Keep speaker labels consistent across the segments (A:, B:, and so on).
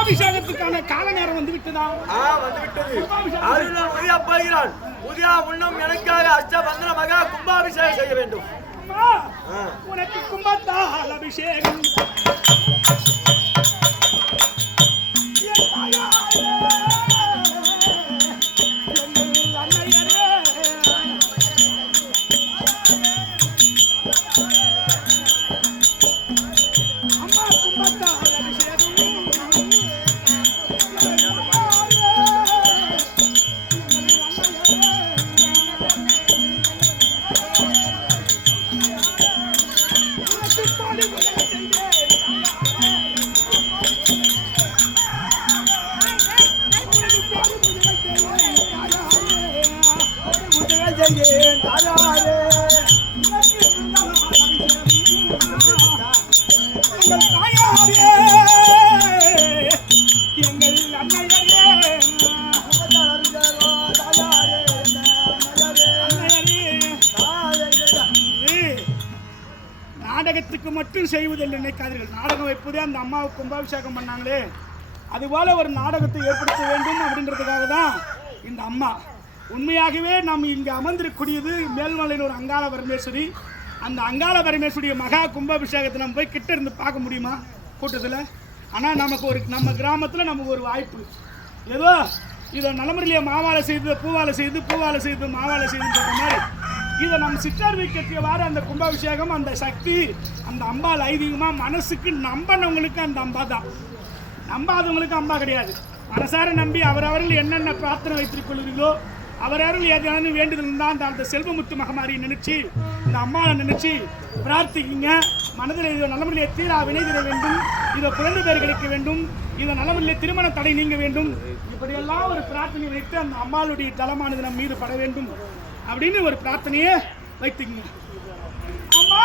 A: கும்பாபிஷேகத்துக்கான கால நேரம் வந்து விட்டதா
B: ஆ வந்து விட்டது அருணன் உதயா போகிறான் உதயா முன்னம் எனக்காக அஷ்டபந்தன மகா கும்பாபிஷேகம் செய்ய வேண்டும்.
A: உனக்கு கும்பத்தால் அபிஷேகம். என் எங்கள் அன்னையரே. அன்னையரே. நாடகத்துக்கு மட்டும் செய்வதில்லை நினைக்காதீர்கள். நாடகம் வைப்பதே அந்த அம்மாவுக்கு கும்பாபிஷேகம் பண்ணாங்களே. அதுபோல ஒரு நாடகத்தை ஏற்படுத்த வேண்டும் அப்படின்றதுக்காக தான் இந்த அம்மா. உண்மையாகவே நாம் இங்கே அமர்ந்திருக்கக்கூடியது மேல்மலையில் ஒரு அங்காள பரமேஸ்வரி. அந்த அங்காள பரமேஸ்வரிய மகா கும்பாபிஷேகத்தை நம்ம போய் கிட்ட இருந்து பார்க்க முடியுமா? கூட்டத்தில்? ஆனால் நமக்கு ஒரு நம்ம கிராமத்தில் நமக்கு ஒரு வாய்ப்பு. ஏதோ இதை நலமுறையிலேயே மாவாலை செய்து பூவாலை செய்து பூவாலை செய்து மாவாலை செய்து சொல்ற மாதிரி. இதை நம்ம சிற்றார் கட்டியவாறு அந்த கும்பாபிஷேகம் அந்த சக்தி அந்த அம்பாள் ஐதீகமாக மனசுக்கு நம்பினவங்களுக்கு அந்த அம்பா தான். நம்பாதவங்களுக்கு அம்பா கிடையாது. மனசார நம்பி அவரவர்கள் என்னென்ன பிரார்த்தனை வைத்துக் அவர் அருள் ஏதாவது வேண்டுதல் இருந்தால் அந்த அந்த செல்வமுத்து மகமாரி நினைச்சு இந்த அம்மாவை நினைச்சு பிரார்த்திக்கிங்க. மனதில் இதை நல்லமுறையிலே தீரா வினை தர வேண்டும். இதை குழந்தை பேர் கிடைக்க வேண்டும். இதை நல்லமுறையிலே திருமண தடை நீங்க வேண்டும். இப்படியெல்லாம் ஒரு பிரார்த்தனை வைத்து அந்த அம்மாளுடைய தலமானது நம் மீது பட வேண்டும். அப்படின்னு ஒரு பிரார்த்தனையை வைத்துக்குங்க. அம்மா!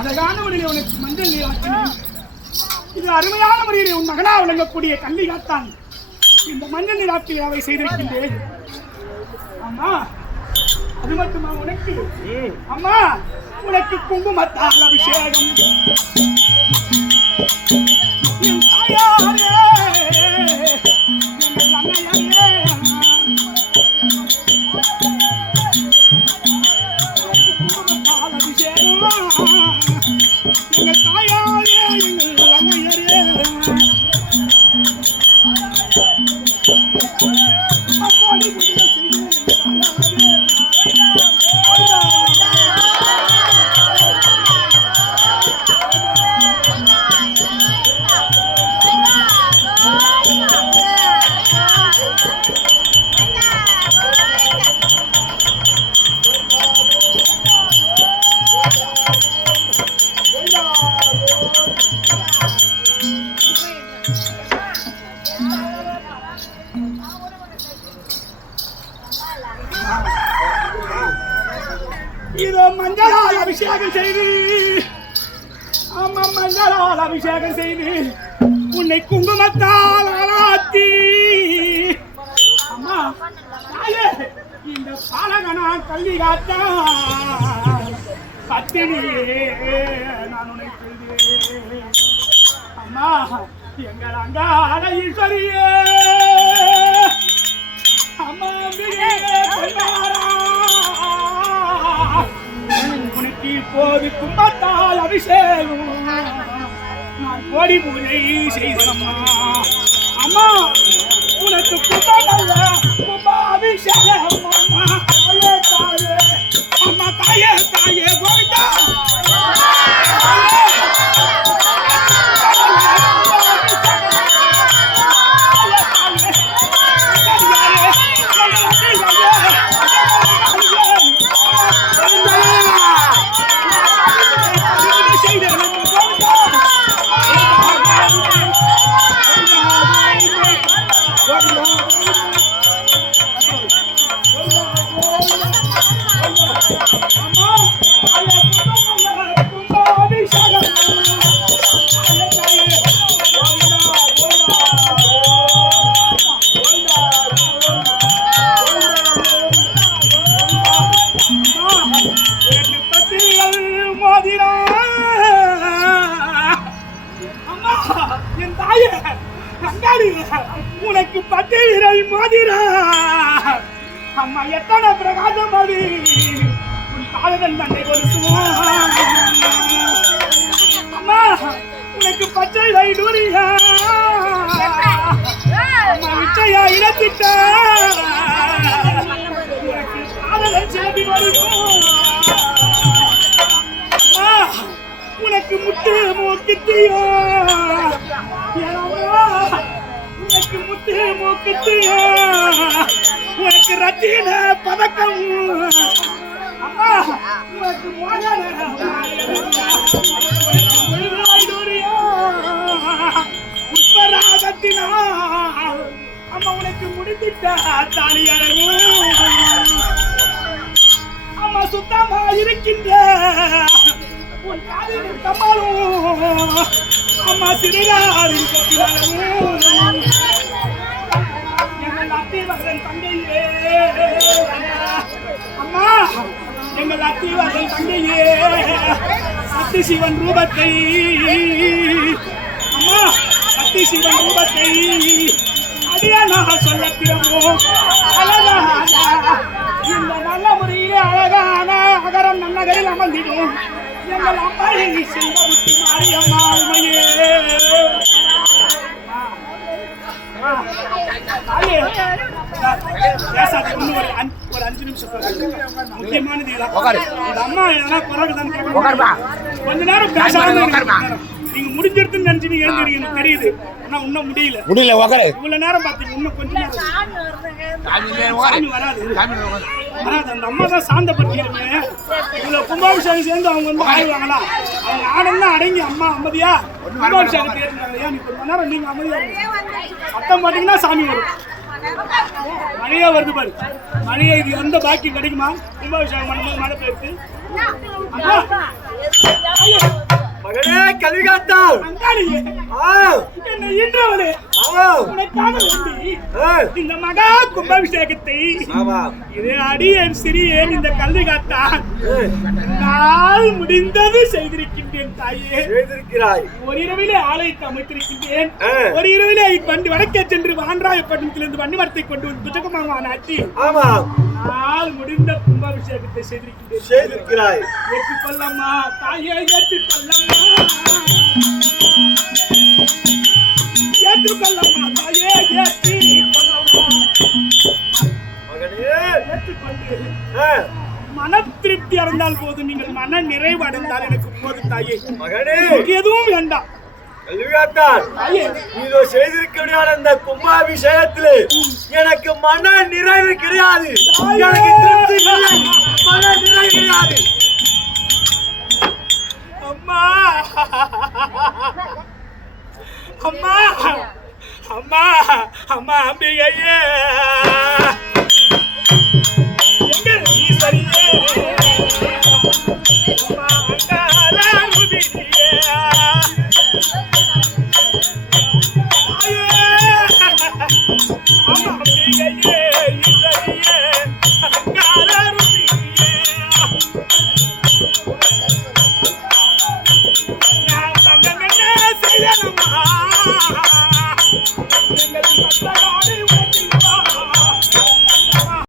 A: அழகான முறையில் உனக்கு மஞ்சள் நீராட்டினேன் இது அருமையான முறையில் உன் மகனா விளங்கக்கூடிய கல்லிகாத்தான் இந்த மஞ்சள் நீர் ஆக்கி அவை செய்திருக்கின்றேன். அம்மா அது மட்டுமா உனக்கு? அம்மா உனக்கு குங்குமத்தால் அபிஷேகம். மஞ்சளால் அபிஷேகம் செய்து உன்னை குங்குமத்தால் ஆராத்தி அம்மா இந்த பாலகனா கல்வி காத்தான் பத்தினியே நான் உன்னை செய்தேன். அம்மா எங்கள் அங்கால ஈஸ்வரியே. அம்மா உனக்கு இப்போது கும்பத்தா அபிஷேகம். நான் கோடி பூஜை செய்தனம்மா. அம்மா உனக்கு கும்பமல்ல கும்ப உனக்கு பத்து விரல் மோதிரா. அம்மா எத்தனை பிரகாசம் அது? உன் காதலன் தந்தை கொலுசுவான் அம்மா உனக்கு பச்சை வைடூரியா அம்மா விச்சையா இழத்திட்ட உனக்கு காதலன் சேதி வருவோம் அம்மா, உனக்கு முட்டு மூக்குத்தியோ ஏனம்மா, உனக்கு உனக்கு ரத்தின பதக்கம். அம்மா உனக்கு புஷ்பராகத்தினா அம்மா உனக்கு முடித்திட்ட தாலி அம்மா சுத்தமா இருக்கின்ற. உன் காலில் கம்மாலும் அம்மா சிறுகாரின் கட்டினாலும் எங்கள் தங்கையே. அம்மா எங்கள் அத்திவரன் தங்கையே. சக்தி சிவன் ரூபத்தை. அம்மா சக்தி சிவன் ரூபத்தை. அடியனாக சொல்ல திறமோ அழகான இந்த நல்ல முறையிலே அழகான அகரம் நன்னகரில் அமர்ந்திடும். எங்கள் அம்மாயை செல்வமுத்தி மாரியம்மா உமையே ஆ. தாயே, பேசாத, இன்னும் ஒரு அஞ்சு- ஒரு அஞ்சு நிமிஷம். முக்கியமானது. இந்த அம்மா எதனா கேட்கணும். கொஞ்ச நேரம் பேசாம. நீங்க முடிஞ்சிருக்குன்னு நினைச்சு நீங்க தெரியுது ஆனா இன்னும் முடியல.
C: முடியல உக்காரு.
A: இவ்வளவு நேரம் பாத்தீங்க இன்னும் கொஞ்ச நேரம். வராது. வராது. அந்த அம்மா தான் சாந்தப்படுத்திடுமே இவ்வளவு கும்பாபிஷேகம் சேர்ந்து அவங்க வந்து ஆடுவாங்களா? அவங்க ஆடம்னா அடங்கி அம்மா அம்மதியா கும்பாபிஷேகத்தை ஏற்றுனாங்க ஏன் இப்போ மணி நேரம் நீங்க அமைதியா. சத்தம் போட்டீங்கன்னா சாமி வரும். மழையே வருது பாரு. மழையே இது எந்த பாக்கியம் கிடைக்குமா? கும்பாபிஷேகம் பண்ணும்போது மழை பெய்யுது.
B: மகனே கல்வி காத்தால்.
A: என்னை
B: ஆமா
A: உனக்காக வேண்டி
B: ஆ,
A: இந்த மகா கும்பாபிஷேகத்தை இது அடியேன் சிறியேன் இந்த கல்வி காத்தான். நான் முடிந்தது செய்திருக்கின்றேன் தாயே.
B: செய்திருக்கிறாய்.
A: ஒரு இரவிலே ஆலயத்தை அமைத்திருக்கின்றேன். ஒரு இரவிலே வண்டி வடக்கே சென்று வான்ராயப்பட்டினத்திலிருந்து வண்டிமரத்தை கொண்டு வந்து புத்தகமாக நாட்டி
B: ஆமா
A: நான் முடிந்த கும்பாபிஷேகத்தை செய்திருக்கின்றேன்.
B: செய்திருக்கிறாய்.
A: ஏற்றுக்கொள்ளம்மா. தாயே ஏற்றுக்கொள்ளம்மா. ஏற்றுக்கொள்ளம்மா தாயே ஏற்றுக்கொண்டு மன திருப்தி அடைந்தால் போதும் நீங்கள் மன நிறைவு அடைந்தால் எனக்கு போது தாயே
B: மகனே
A: எதுவும் வேண்டாம்
B: இதோ அந்த எனக்கு மன நிறைவு கிடையாது எனக்கு திருப்தி மன நிறைவு கிடையாது
A: அம்மா அம்மா அம்மா அம்பிகையே எங்க